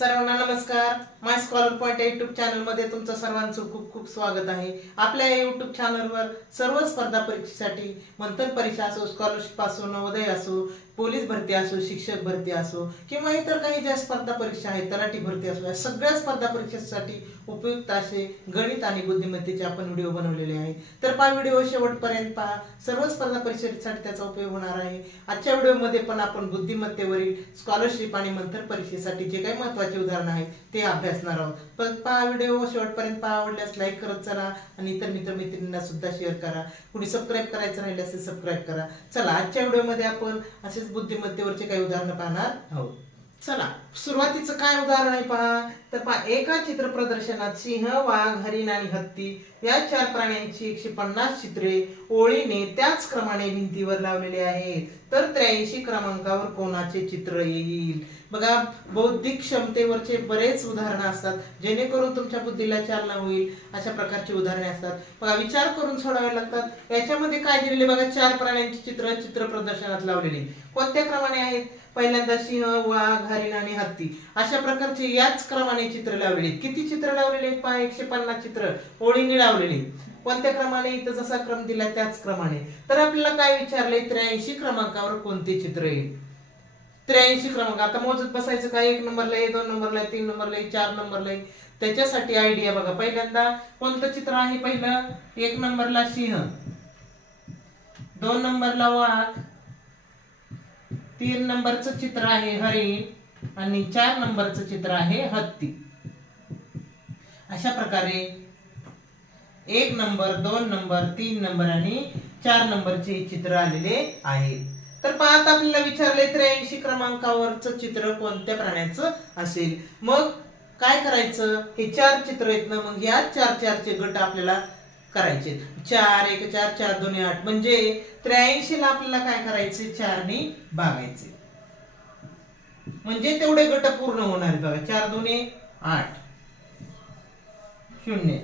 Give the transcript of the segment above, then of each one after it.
सर्वांना नमस्कार. माय scholar point YouTube चॅनलमध्ये तुमचं सर्वांचं खूप खूप स्वागत आहे. आपल्या या युट्यूब चॅनलवर सर्व स्पर्धा परीक्षेसाठी मंथन परीक्षा असो स्कॉलरशिप असो नवोदय असो पोलीस भरती असो शिक्षक भरती असो किंवा इतर काही ज्या स्पर्धा परीक्षा आहेत तलाठी भरती असो या सगळ्या स्पर्धा परीक्षेसाठी उपयुक्त असे गणित आणि बुद्धिमत्तेचे आपण व्हिडिओ बनवलेले आहे तर पहा व्हिडिओ शेवटपर्यंत पहा. सर्व स्पर्धा परीक्षेसाठी त्याचा उपयोग होणार आहे. आजच्या व्हिडिओमध्ये पण आपण बुद्धिमत्तेवरील स्कॉलरशिप आणि मंथन परीक्षेसाठी जे काही महत्त्वाचे उदाहरणं आहेत ते अभ्यासणार आहोत. पण पहा व्हिडिओ शेवटपर्यंत पहा. आवडल्यास लाईक करत चला आणि इतर मित्र मैत्रिणींना सुद्धा शेअर करा. कुणी सबस्क्राईब करायचं राहिले असेल सबस्क्राईब करा. चला आजच्या व्हिडिओमध्ये आपण असेच बुद्धिमत्तेवरचे काही उदाहरणं पाहणार आहोत. चला सुरुवातीचं काय उदाहरण आहे पहा. तर पहा एका चित्र प्रदर्शनात सिंह वाघ हरिण आणि हत्ती या चार प्राण्यांची एकशे पन्नास चित्रे ओळीने त्याच क्रमाने भिंतीवर लावलेली आहेत. तर त्र्याऐंशी क्रमांकावर कोणाचे चित्र येईल? बघा बौद्धिक क्षमतेवरचे बरेच उदाहरणं असतात जेणेकरून तुमच्या बुद्धीला चालना होईल. अशा प्रकारची उदाहरणे असतात. बघा विचार करून सोडावे लागतात. याच्यामध्ये काय दिलेले? बघा चार प्राण्यांची चित्र चित्र प्रदर्शनात लावलेली. कोणत्या क्रमाने आहेत? पहिल्यांदा सिंह वाघ हरिण आणि हत्ती. अशा प्रकारचे याच क्रमाने चित्र लावलेले किती चित्र लावलेले पहा एकशे पन्नास चित्र. ओळीने लावलेली कोणत्या क्रमाने? इथं जसा क्रम दिला त्याच क्रमाने. तर आपल्याला काय विचारले त्र्याऐंशी क्रमांकावर कोणते चित्र येईल त्र्याऐंशी क्रमांक. आता मोजत बसायचं काय? एक नंबरला आहे दोन नंबरला आहे तीन नंबरला आहे चार नंबरला आहे. त्याच्यासाठी आयडिया बघा. पहिल्यांदा कोणतं चित्र आहे पहिलं? एक नंबरला सिंह. दोन नंबरला वाघ. तीन नंबरचं चित्र आहे हरिण आणि चार नंबरचं चित्र आहे हत्ती. अशा प्रकारे एक नंबर दोन नंबर तीन नंबर आणि चार नंबरचे चित्र आलेले आहे. तर पाहत आपल्याला विचारले त्र्याऐंशी क्रमांकावरचं चित्र कोणत्या प्राण्याचं असेल? मग काय करायचं? हे चार चित्र आहेत ना मग या चार चारचे गट आपल्याला करायचे. चार एक चार चार दोन्ही आठ. म्हणजे त्र्याऐंशी ला आपल्याला काय करायचे? चारने भागायचे. म्हणजे तेवढे गट पूर्ण होणार बघा. चार दोन्ही आठ. शून्य.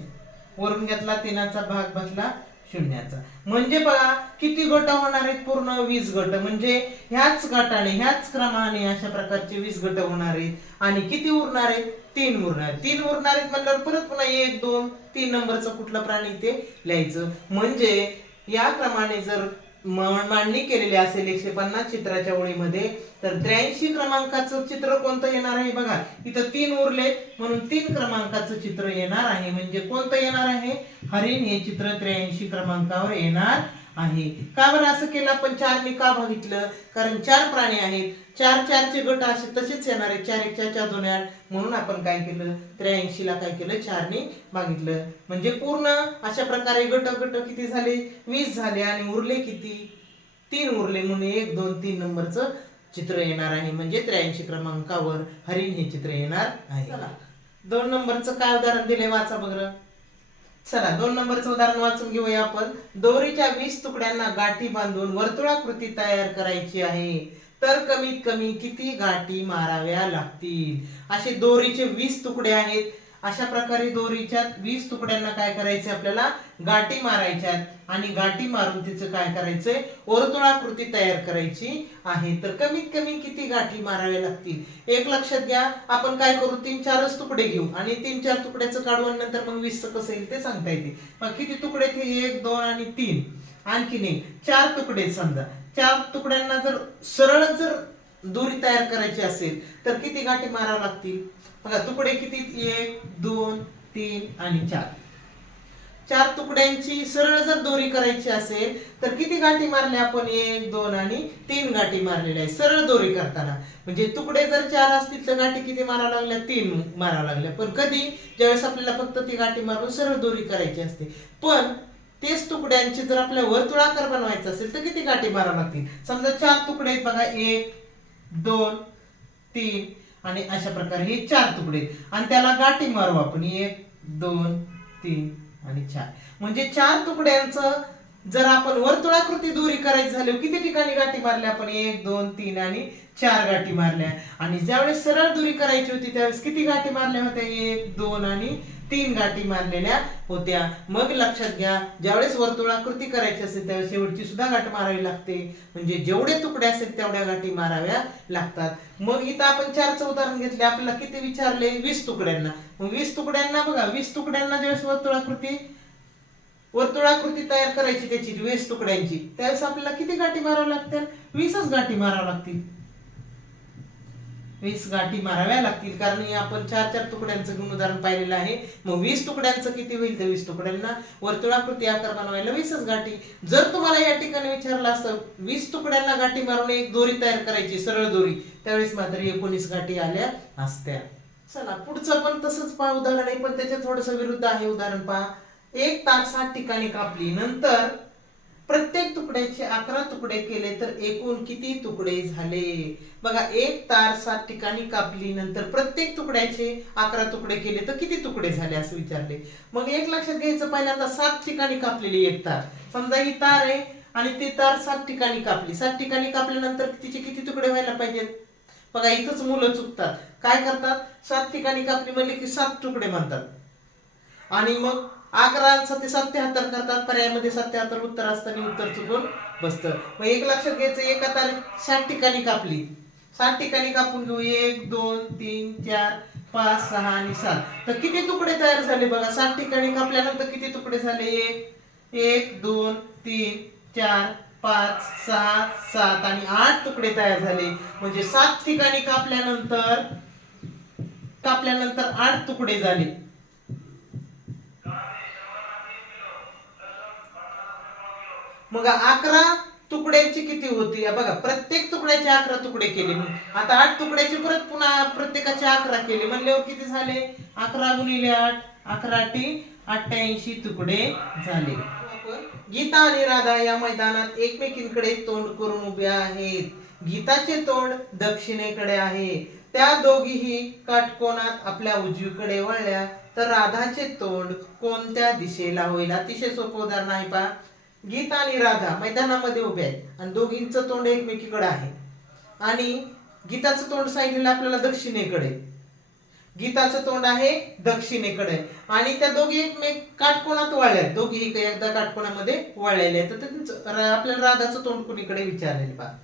वरून घेतला तिनाचा भाग बसला. शून्याचा. म्हणजे बघा किती गट होणार आहेत पूर्ण? वीस गट. म्हणजे ह्याच गटाने ह्याच क्रमाने अशा प्रकारचे वीस गट होणार आहेत. आणि किती उरणार आहेत? तीन उरणार तीन उरणार आहेत म्हणल्यावर परत पुन्हा एक दोन तीन नंबरचं कुठलं प्राणी ते लिहायचं? म्हणजे या क्रमाने जर मांडणी केलेली असेल एकशे पन्नास चित्राच्या ओळीमध्ये तर त्र्याऐंशी क्रमांकाचं चित्र कोणतं येणार आहे बघा. इथं तीन उरले म्हणून तीन क्रमांकाचं चित्र येणार आहे. म्हणजे कोणतं येणार आहे? हरिण हे चित्र त्र्याऐंशी क्रमांकावर येणार आहे. का बरं असं केलं? आपण चारने का बघितलं? कारण चार प्राणी आहेत. चार चारचे गट असे तसेच येणार आहे चार एक चार चार दोन आठ. म्हणून आपण काय केलं? त्र्याऐंशी ला काय केलं? चारने मागितलं म्हणजे पूर्ण अशा प्रकारे गट गट किती झाले? वीस झाले आणि उरले किती? तीन उरले. म्हणून एक दोन तीन नंबरचं चित्र येणार आहे. म्हणजे त्र्याऐंशी क्रमांकावर हरिण हे चित्र येणार आहे. दोन नंबरचं काय उदाहरण दिले वाचा बघ चला दोन नंबरचं उदाहरण वाचून घेऊया आपण. दोरीच्या वीस तुकड्यांना गाठी बांधून वर्तुळाकृती तयार करायची आहे. तर कमीत कमी किती गाठी माराव्या लागतील? असे दोरीचे वीस तुकडे आहेत. अशा प्रकारे दोरीच्या वीस तुकड्यांना काय करायचे आपल्याला? गाठी मारायच्यात. आणि गाठी मारून तिचं काय करायचंय? वर्तुळाकृती तयार करायची आहे. तर कमीत कमी किती गाठी माराव्या लागतील? एक लक्षात घ्या आपण काय करू? तीन चारच तुकडे घेऊ. आणि तीन चार तुकड्याचं काढू आणि नंतर मग वीस कसं येईल ते सांगता येते. मग किती तुकडे ते एक दोन आणि तीन. आणखीन एक. चार तुकडे समजा. चार तुकड्यांना जर सरळ जर दोरी तयार करायची असेल तर किती गाठी माराव्या लागतील? बघा तुकडे किती? एक दोन तीन आणि चार. चार तुकड्यांची सरळ जर दोरी करायची असेल तर किती गाठी मारल्या आपण? एक दोन आणि तीन गाठी मारलेल्या आहे सरळ दोरी करताना. म्हणजे तुकडे जर चार असतील तर गाठी किती मारा लागल्या? तीन मारावं लागल्या. पण कधी? ज्यावेळेस आपल्याला फक्त ती गाठी मारून सरळ दोरी करायची असते. पण तेच तुकड्यांची जर आपल्या वर्तुळाकार बनवायचं असेल तर किती गाठी मारा लागतील? समजा चार तुकडे बघा एक दोन तीन आणि अशा प्रकारे हे चार तुकडे. आहेत. आणि त्याला गाठी मारू आपण. एक दोन तीन आणि चार. म्हणजे चार तुकड्यांचं जर आपण वर्तुळाकृती दोरी करायची झाली किती ठिकाणी गाठी मारल्या आपण? एक दोन तीन आणि चार गाठी मारल्या. आणि ज्यावेळेस सरळ दोरी करायची होती त्यावेळेस किती गाठी मारल्या होत्या? एक दोन आणि तीन गाठी मारलेल्या होत्या. मग लक्षात घ्या ज्यावेळेस वर्तुळाकृती करायची असेल त्यावेळेस शेवटची सुद्धा गाठ मारावी लागते. म्हणजे जेवढे तुकडे असेल तेवढ्या गाठी माराव्या लागतात. मग इथं आपण चारचं उदाहरण घेतले. आपल्याला किती विचारले? वीस तुकड्यांना. मग वीस तुकड्यांना बघा वीस तुकड्यांना ज्यावेळेस वर्तुळाकृती वर्तुळाकृती तयार करायची त्याची वीस तुकड्यांची त्यावेळेस आपल्याला किती गाठी माराव्या लागतात वीसच गाठी माराव्या लागतील. वीस गाठी माराव्या लागतील. कारण हे आपण चार चार तुकड्यांचं घेऊन उदाहरण पाहिलेलं आहे. मग वीस तुकड्यांचं किती होईल? तर वीस तुकड्यांना वर्तुळाकृती आकार बनवायला वीसच गाठी. जर तुम्हाला या ठिकाणी विचारलं असतं वीस तुकड्यांना गाठी मारून एक दोरी तयार करायची सरळ दोरी त्यावेळेस मात्र एकोणीस गाठी आल्या असत्या. चला पुढचं पण तसंच पहा उदाहरण आहे पण त्याच्या थोडस विरुद्ध आहे उदाहरण पहा. एक तार सात ठिकाणी कापली. नंतर प्रत्येक तुकड्याचे अकरा तुकडे केले तर एकूण किती तुकडे झाले? बघा एक तार सात ठिकाणी कापली नंतर प्रत्येक तुकड्याचे अकरा तुकडे केले तर किती तुकडे झाले असं विचारले. मग एक लक्षात घ्यायचं पहिल्यांदा सात ठिकाणी कापलेली एक तार. समजा ही तार आहे आणि ती तार सात ठिकाणी कापली. सात ठिकाणी कापल्यानंतर तिचे किती तुकडे व्हायला पाहिजेत? बघा इथंच मुलं चुकतात. काय करतात? सात ठिकाणी कापली म्हणले की सात तुकडे म्हणतात. आणि मग अकरा सत्य सत्याहत्तर करतात पर्यायामध्ये सत्याहत्तर उत्तर असताना उत्तर चुकून बसतं. मग एक लक्षात घ्यायचं एका तारीख सात ठिकाणी कापली. सात ठिकाणी कापून घेऊ. एक दोन तीन चार पाच सहा आणि सात. तर किती तुकडे तयार झाले बघा? सात ठिकाणी कापल्यानंतर किती तुकडे झाले? एक एक दोन तीन चार पाच सहा सात आणि आठ तुकडे तयार झाले. म्हणजे सात ठिकाणी कापल्यानंतर कापल्यानंतर आठ तुकडे झाले. मग अकरा तुकड्यांची किती होती? बघा प्रत्येक तुकड्याचे अकरा तुकडे केले. मग आता आठ तुकड्याचे परत पुन्हा प्रत्येकाचे अकरा केले. म्हणल्यावर किती झाले? अकरा गुणिले आठ अकरा टी अठ्ठ्याऐंशी तुकडे झाले. गीता आणि राधा या मैदानात एकमेकींकडे तोंड करून उभ्या आहेत. गीताचे तोंड दक्षिणेकडे आहे. त्या दोघीही काटकोनात आपल्या उजवीकडे वळल्या. तर राधाचे तोंड कोणत्या दिशेला होईल? अतिशय सोपं उदाहरण आहे पहा. गीता आणि राधा मैदानामध्ये उभे आहेत. आणि दोघींचं तोंड एकमेकीकडे आहे. आणि गीताचं तोंड सांगितलेलं आपल्याला दक्षिणेकडे. गीताचं तोंड आहे दक्षिणेकडे. आणि त्या दोघी एकमेक काटकोणात वळल्या दोघी एकदा काटकोणामध्ये वळलेले आहेत. तर त्यांचं- आपल्याला राधाचं तोंड कुणीकडे विचारलेलं बा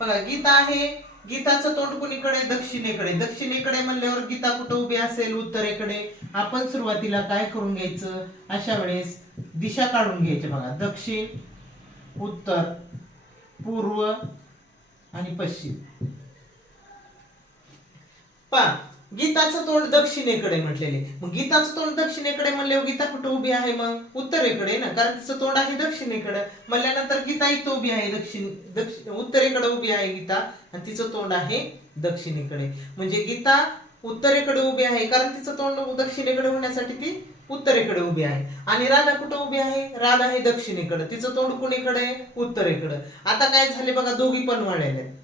बघा गीता आहे गीताचं तोंड कुणीकडे? दक्षिणेकडे. दक्षिणेकडे म्हणल्यावर गीता कुठं उभी असेल? उत्तरेकडे. आपण सुरुवातीला काय करून घ्यायचं? अशा वेळेस दिशा काढून घ्यायची बघा. दक्षिण उत्तर पूर्व आणि पश्चिम. पा गीताचं तोंड दक्षिणेकडे म्हटलेले. मग गीताचं तोंड दक्षिणेकडे म्हणल्यावर गीता कुठं उभी आहे मग? उत्तरेकडे ना? कारण तिचं तोंड आहे दक्षिणेकडे. म्हणल्यानंतर गीता इथं उभी आहे दक्षिण दक्षिण उत्तरेकडे उभी आहे गीता आणि तिचं तोंड आहे दक्षिणेकडे. म्हणजे गीता उत्तरेकडे उभी आहे कारण तिचं तोंड दक्षिणेकडे होण्यासाठी ती उत्तरेकडे उभी आहे. आणि राधा कुठं उभी आहे? राधा आहे दक्षिणेकडे. तिचं तोंड कुणीकडे आहे? उत्तरेकडे. आता काय झाले बघा दोघी पण वाळलेल्या आहेत.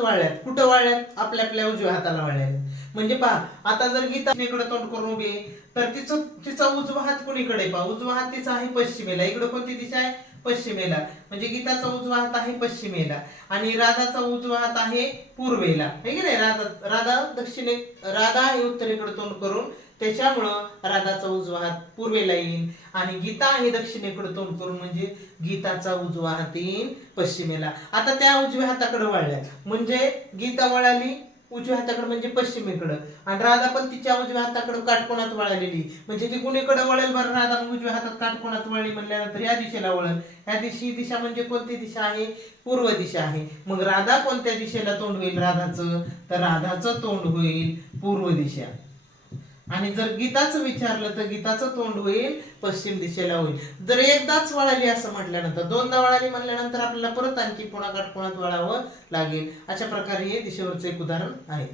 वाळल्यात? कुठं वाळल्यात? आपल्या आपल्या उजव्या हाताला वाळल्यात म्हणजे पहा आता जर गीता इकडे तोंड करून उभी तर तिचं तिचा उजवा हात कुणीकडे पहा? उजवा हात तिचा आहे पश्चिमेला. इकडे कोणती दिशा आहे? पश्चिमेला. म्हणजे गीताचा उजवा हात आहे पश्चिमेला. आणि राधाचा उजवा हात आहे पूर्वेला. हे नाही? राधा राधा दक्षिणे राधा आहे उत्तरेकडे तोंड करून त्याच्यामुळं राधाचा उजवा हात पूर्वेला येईल आणि गीता आहे दक्षिणेकडे तोंड करून म्हणजे गीताचा उजवा हात येईल पश्चिमेला. आता त्या उजव्या हाताकडे वळल्या. म्हणजे गीता वळाली उजव्या हाताकडे म्हणजे पश्चिमेकडं. आणि राधा पण तिच्या उजव्या हाताकडे काटकोणात वळालेली. म्हणजे ती कुणीकडे वळेल बरं राधा उजव्या हातात काटकोणात वळली म्हणल्यानंतर या दिशेला वळल. या दिशी दिशा म्हणजे कोणती दिशा आहे? पूर्व दिशा आहे. मग राधा कोणत्या दिशेला तोंड होईल? राधाचं. तर राधाचं तोंड होईल पूर्व दिशा. आणि जर गीताचं विचारलं तर गीताचं तोंड होईल पश्चिम दिशेला होईल. जर एकदाच वळाली असं म्हटल्यानंतर दोनदा वळाली म्हटल्यानंतर आपल्याला परत आणखी पुन्हा काटकोणात वळावं लागेल? अशा प्रकारे हे दिशेवरचं एक उदाहरण आहे.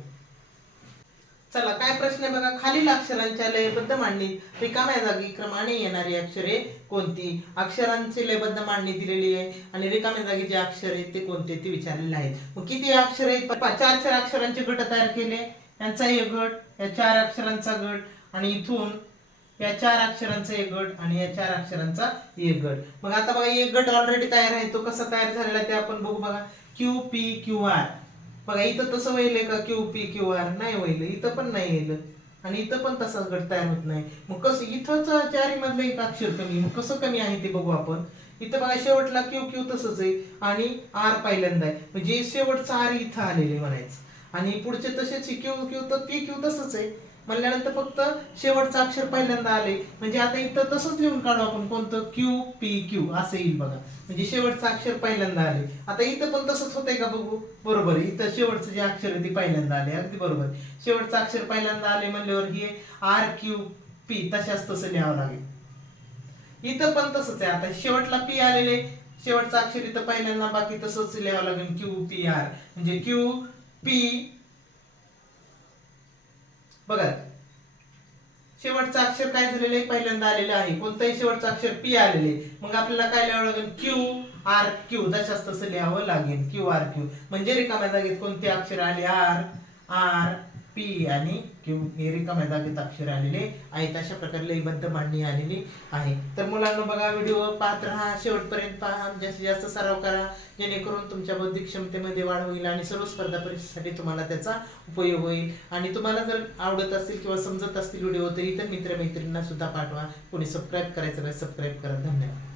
चला काय प्रश्न आहे बघा? खालील अक्षरांच्या लयबद्ध मांडणी. रिकाम्या जागी क्रमाने येणारी अक्षरे कोणती? अक्षरांची लयबद्ध मांडणी दिलेली आहे आणि रिकाम्या जागी जे अक्षर आहेत ते कोणते ते विचारलेले आहेत. मग किती अक्षर आहेत? चार चार अक्षरांचे गट तयार केले. यांचा एक गट या चार अक्षरांचा गट आणि इथून या चार अक्षरांचा एक गट आणि या चार अक्षरांचा एक गट. मग आता बघा एक गट ऑलरेडी तयार आहे. तो कसा तयार झालेला ते आपण बघू बघा. क्यू पी क्यू आर बघा इथं तसं वहिले का? क्यू पी क्यू आर नाही वहिलं इथं पण नाही येईल आणि इथं पण तसाच गट तयार होत नाही. मग कसं इथंच चारीमधलं एक अक्षर कमी मग कसं कमी आहे ते बघू आपण. इथं बघा शेवटला क्यू क्यू तसंच आहे. आणि आर पहिल्यांदा आहे. म्हणजे शेवटचा आर इथं आलेले म्हणायचं. आणि पुढचे तसेच क्यू क्यू तर पी क्यू तसंच आहे. म्हणल्यानंतर फक्त शेवटचं अक्षर पहिल्यांदा आले. म्हणजे आता इथं तसंच लिहून काढू आपण कोणतं? क्यू पी क्यू असं येईल बघा. म्हणजे शेवटचं अक्षर पहिल्यांदा आले. आता इथं पण तसंच होतंय का बघू? बरोबर आहे इथं शेवटचं जे अक्षर आहे ते पहिल्यांदा आले. अगदी बरोबर. आहे. शेवटचं अक्षर पहिल्यांदा आले म्हणल्यावर हे आर क्यू पी तशाच तसं लिहावं लागेल. इथं पण तसंच आहे. आता शेवटला पी आलेले. शेवटचं अक्षर इथं पहिल्यांदा बाकी तसंच लिहावं लागेल. क्यू पी आर म्हणजे क्यू पी. बघा. शेवटचं अक्षर काय झालेलं आहे? पहिल्यांदा आलेलं आहे. कोणतंही शेवटचं अक्षर पी आलेले मग आपल्याला काय लिहावं लागेल? क्यू आर क्यू तशाच तसं लिहावं लागेल. क्यू आर क्यू म्हणजे रिकाम्या जागेत कोणते अक्षर आले? आर आर पी आणि किंवा हे रिकाम्या जागेत अक्षर आलेले आहेत अशा प्रकारे लयबद्ध मांडणी आलेली आहे. तर मुलांना बघा व्हिडिओ पाहत राहा. शेवटपर्यंत पहा. जास्तीत जास्त सराव करा. जेणेकरून तुमच्या बौद्धिक क्षमतेमध्ये वाढ होईल आणि सर्व स्पर्धा परीक्षेसाठी तुम्हाला त्याचा उपयोग होईल. आणि तुम्हाला जर आवडत असतील किंवा समजत असतील व्हिडिओ तर इतर मित्रमैत्रिणींना सुद्धा पाठवा. कोणी सबस्क्राईब करायचं काय सबस्क्राईब करा. धन्यवाद.